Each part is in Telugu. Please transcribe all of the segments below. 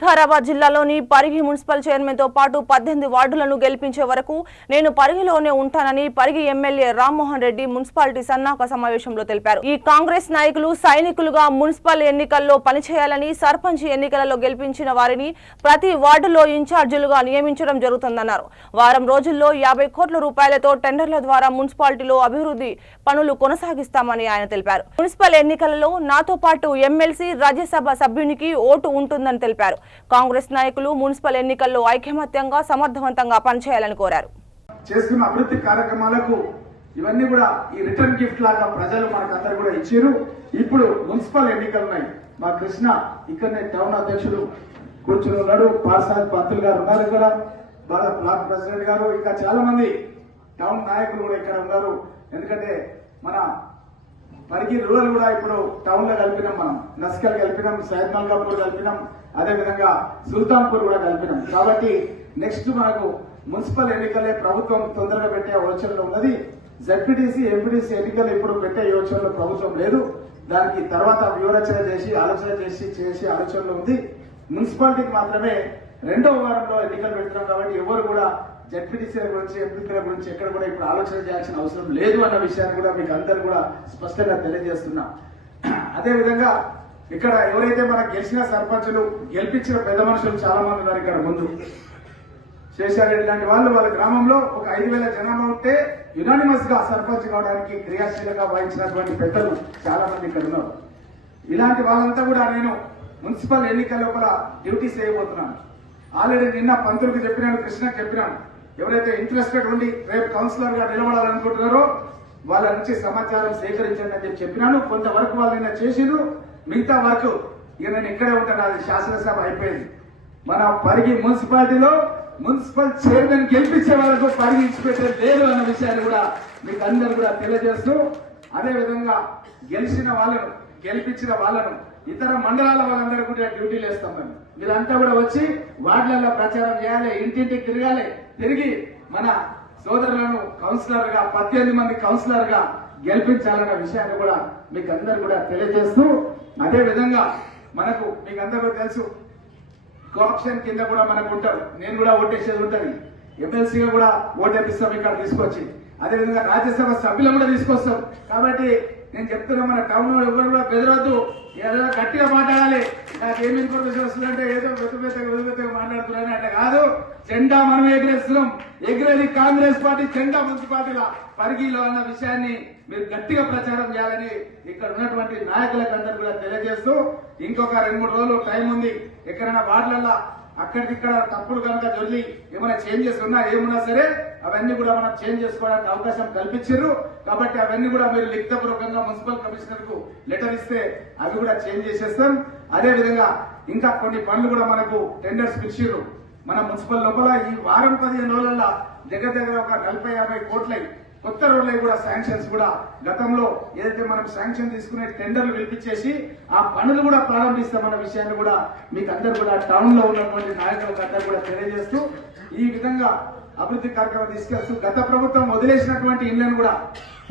వికారాబాద్ జిల్లాలోని పరిగి మున్సిపల్ చైర్మన్ తో పాటు 18 వార్డులను గెలిపించే వరకు నేను పరిగిలోనే ఉంటానని పరిగి ఎమ్మెల్యే రామ్మోహన్ రెడ్డి మున్సిపాలిటీ సన్నాహక సమావేశంలో తెలిపారు. ఈ కాంగ్రెస్ నాయకులు సైనికులుగా మున్సిపల్ ఎన్నికల్లో పనిచేయాలని, సర్పంచ్ ఎన్నికలలో గెలిపించిన వారిని ప్రతి వార్డులో ఇన్ఛార్జీలుగా నియమించడం జరుగుతుందన్నారు. వారం రోజుల్లో 50 కోట్ల రూపాయలతో టెండర్ల ద్వారా మున్సిపాలిటీలో అభివృద్ధి పనులు కొనసాగిస్తామని ఆయన తెలిపారు. మున్సిపల్ ఎన్నికలలో నాతో పాటు ఎమ్మెల్సీ, రాజ్యసభ సభ్యునికి ఓటు ఉంటుందని తెలిపారు. కాంగ్రెస్ నాయకులు మున్సిపల్ ఎన్నికల్లో ఐకమత్యంగా సమర్థవంతంగా పనిచేయాలని కోరారు. చేస్తున్న అభివృద్ధి కార్యక్రమాలకు ఇవన్నీ కూడా ఈ రిటర్న్ గిఫ్ట్ లాగా ప్రజలు మనకందరూ కూడా ఇచ్చారు. ఇప్పుడు మున్సిపల్ ఎన్నికలు ఉన్నాయి. మా కృష్ణ ఇక్కడనే టౌన్ అధ్యక్షుడు కూర్చుని ఉన్నాడు, పార్సాద్ పంతులు గారు ఉన్నారు, ఇక్కడ బ్లాక్ ప్రెసిడెంట్ గారు, ఇంకా చాలా మంది టౌన్ నాయకులు కూడా ఇక్కడ ఉన్నారు. ఎందుకంటే మన పరిగి రూరల్ కూడా ఇప్పుడు టౌన్ లో కలిపినాం, మనం నస్కల్ కలిపినాం, సైద్ మల్కాపూర్ కలిపినాం, అదేవిధంగా సుల్తాన్పూర్ కూడా కలిపినాం. కాబట్టి నెక్స్ట్ మనకు మున్సిపల్ ఎన్నికలే ప్రభుత్వం తొందరగా పెట్టే యోచనలో ఉన్నది. జెడ్పీటీసీ, ఎంపీటీసీ ఎన్నికలు ఇప్పుడు పెట్టే యోచనలో ప్రభుత్వం లేదు. దానికి తర్వాత వ్యూహరచన చేసి ఆలోచన చేసి ఆలోచనలో ఉంది. మున్సిపాలిటీకి మాత్రమే 2వ వారంలో ఎన్నికలు పెడుతున్నాం. కాబట్టి ఎవరు కూడా జెడ్పీటీసీల గురించి, ఎంపీల గురించి ఎక్కడ కూడా ఇప్పుడు ఆలోచన చేయాల్సిన అవసరం లేదు అన్న విషయాన్ని కూడా మీకు అందరూ కూడా స్పష్టంగా తెలియజేస్తున్నాం. అదేవిధంగా ఇక్కడ ఎవరైతే మనకు గెలిచిన సర్పంచులు, గెలిపించిన పెద్ద మనుషులు చాలా మంది ఉన్నారు. ఇక్కడ ముందు శేషారెడ్డి లాంటి వాళ్ళు వాళ్ళ గ్రామంలో ఒక 5,000 జనాభా ఉంటే యునానిమస్ గా సర్పంచ్ కావడానికి క్రియాశీలంగా వహించినటువంటి పెద్దలు చాలా మంది ఇక్కడ ఉన్నారు. ఇలాంటి వాళ్ళంతా కూడా నేను మున్సిపల్ ఎన్నికల లోపల డ్యూటీస్ చేయబోతున్నాను. ఆల్రెడీ నిన్న పంతులకు చెప్పినాను, కృష్ణకు చెప్పినాను. ఎవరైతే ఇంట్రెస్టెడ్ ఉండి రేపు కౌన్సిలర్ గా నిలబడాలనుకుంటున్నారో వాళ్ళ నుంచి సమాచారం సేకరించండి అని చెప్పినాను. కొంతవరకు వాళ్ళు నిన్న చేసిరు, మిగతా వర్క్ ఇక నేను ఇక్కడే ఉంటాను. అది శాసనసభ అయిపోయింది. మన పరిగి మున్సిపాలిటీలో మున్సిపల్ చైర్మన్ గెలిపించే వరకు పరిగి ఇచ్చిపెట్టే లేదు అన్న విషయాన్ని కూడా మీకు అందరూ కూడా తెలియజేస్తూ, అదేవిధంగా గెలిచిన వాళ్ళను, గెలిపించిన వాళ్ళను ఇతర మండలాల వాళ్ళందరూ కూడా డ్యూటీలు వేస్తాం. మీరంతా కూడా వచ్చి వార్డులలో ప్రచారం చేయాలి, ఇంటింటికి తిరిగి మన సోదరులను కౌన్సిలర్ గా 18 మంది కౌన్సిలర్ గా గెలిపించాలన్న విషయాన్ని కూడా మీకు అందరు కూడా తెలియజేస్తూ, అదే విధంగా మనకు మీకు అందరూ తెలుసు కోఆప్షన్ కింద కూడా మనకు ఉంటారు. నేను కూడా ఓటేసేది ఉంటుంది. ఎమ్మెల్సీగా కూడా ఓటేపిస్తాం ఇక్కడ తీసుకొచ్చి, అదేవిధంగా రాజ్యసభ సభ్యులు కూడా తీసుకొస్తాం. కాబట్టి నేను చెప్తున్నా, మన టౌన్ లో ఎవరు కూడా బెదరవద్దు, ఏదో గట్టిగా మాట్లాడాలి. నాకేమి ఇన్ఫర్మేషన్ వస్తుందంటే ఏదో వెతుపెత్తగా మాట్లాడుతున్నారని అంటే కాదు. జెండా మనం ఎగిరేస్తున్నాం. ఎగిరేది కాంగ్రెస్ పార్టీ జెండా మున్సిపాలిటీలో పరిగిలో అన్న విషయాన్ని మీరు గట్టిగా ప్రచారం చేయాలని ఇక్కడ ఉన్నటువంటి నాయకులకు అందరూ కూడా తెలియజేస్తూ, ఇంకొక 2-3 రోజులు టైం ఉంది. ఎక్కడైనా వార్డులలో అక్కడికిక్కడ తప్పులు కనుక దొరికి ఏమైనా చేంజెస్ ఉన్నా ఏమున్నా సరే అవన్నీ కూడా మనం చేంజ్ చేసుకోవడానికి అవకాశం కల్పించారు. కాబట్టి అవన్నీ కూడా మీరు లిఖితపూర్వకంగా మున్సిపల్ కమిషనర్ కు లెటర్ ఇస్తే అవి కూడా చేంజ్ చేసేస్తాం. అదే విధంగా ఇంకా కొన్ని పనులు కూడా మనకు టెండర్స్ పిలిచిర్రు మన మున్సిపల్ లోపల. ఈ వారం 15 రోజులలో దగ్గర ఒక 40-50 కోట్లై కొత్త రోడ్లై కూడా శాంక్షన్స్ కూడా గతంలో ఏదైతే మనం శాంక్షన్ తీసుకునే టెండర్లు పిలిపించేసి ఆ పనులు కూడా ప్రారంభిస్తామన్న విషయాన్ని కూడా మీకు అందరూ కూడా టౌన్ లో ఉన్నటువంటి నాయకులకు అందరూ కూడా తెలియజేస్తూ, ఈ విధంగా అభివృద్ధి కార్యక్రమం తీసుకెళ్తూ గత ప్రభుత్వం వదిలేసినటువంటి ఇళ్లను కూడా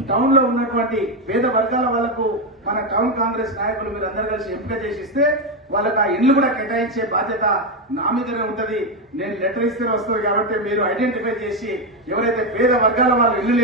టౌన్ లో ఉన్నటువంటి పేద వర్గాల వాళ్లకు మన టౌన్ కాంగ్రెస్ నాయకులు మీరు అందరూ కలిసి ఎంపిక చేసిస్తే వాళ్ళకి ఆ ఇళ్లు కూడా కేటాయించే బాధ్యత నా మీదనే ఉంటది. నేను లెటర్ ఇస్తే వస్తుంది. కాబట్టి మీరు ఐడెంటిఫై చేసి ఎవరైతే పేద వర్గాల వాళ్ళు ఇల్లు లేని